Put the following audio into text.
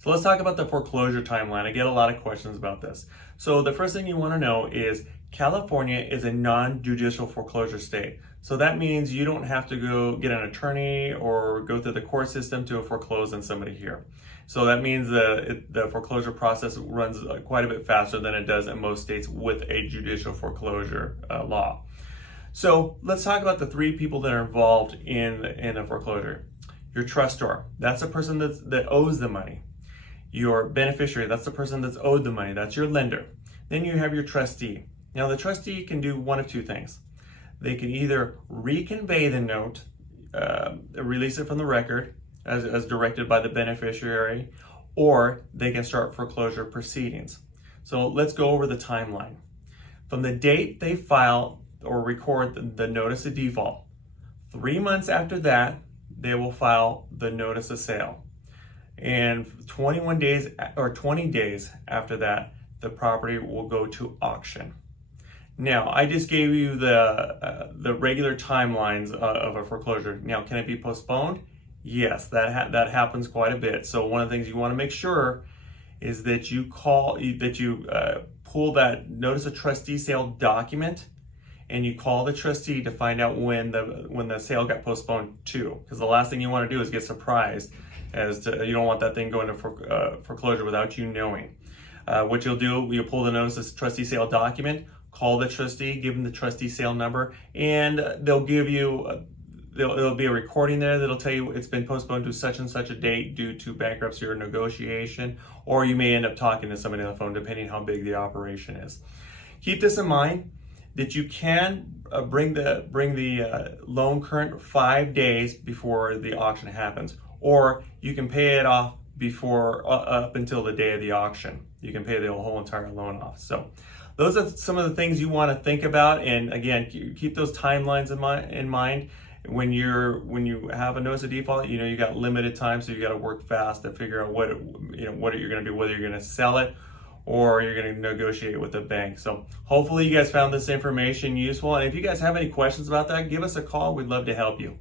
So let's talk about the foreclosure timeline. I get a lot of questions about this. So the first thing you want to know is California is a non-judicial foreclosure state. So that means you don't have to go get an attorney or go through the court system to foreclose on somebody here. So that means the foreclosure process runs quite a bit faster than it does in most states with a judicial foreclosure law. So let's talk about the three people that are involved in a foreclosure. Your trustor, that's the person that owes the money. Your beneficiary, that's the person that's owed the money, that's your lender. Then you have your trustee. Now the trustee can do one of two things. They can either reconvey the note, release it from the record as directed by the beneficiary, or they can start foreclosure proceedings. So let's go over the timeline. From the date they file or record the notice of default, 3 months after that, they will file the notice of sale. And 21 days or 20 days after that, the property will go to auction. Now, I just gave you the regular timelines of a foreclosure. Now, can it be postponed? Yes, that happens quite a bit. So one of the things you want to make sure is that you pull that notice of trustee sale document and you call the trustee to find out when the sale got postponed to. Because the last thing you want to do is get surprised as to, you don't want that thing going to foreclosure without you knowing. What you'll do, you'll pull the notice of trustee sale document, call the trustee, give them the trustee sale number, and they'll give you, there'll be a recording there that'll tell you it's been postponed to such and such a date due to bankruptcy or negotiation, or you may end up talking to somebody on the phone depending how big the operation is. Keep this in mind that you can bring the loan current 5 days before the auction happens, or you can pay it off before up until the day of the auction. You can pay the whole entire loan off. So those are some of the things you want to think about, and again, keep those timelines in mind. When you have a notice of default, you got limited time, so you got to work fast to figure out what you're going to do, whether you're going to sell it or you're going to negotiate with the bank. So hopefully you guys found this information useful, and if you guys have any questions about that, give us a call. We'd love to help you.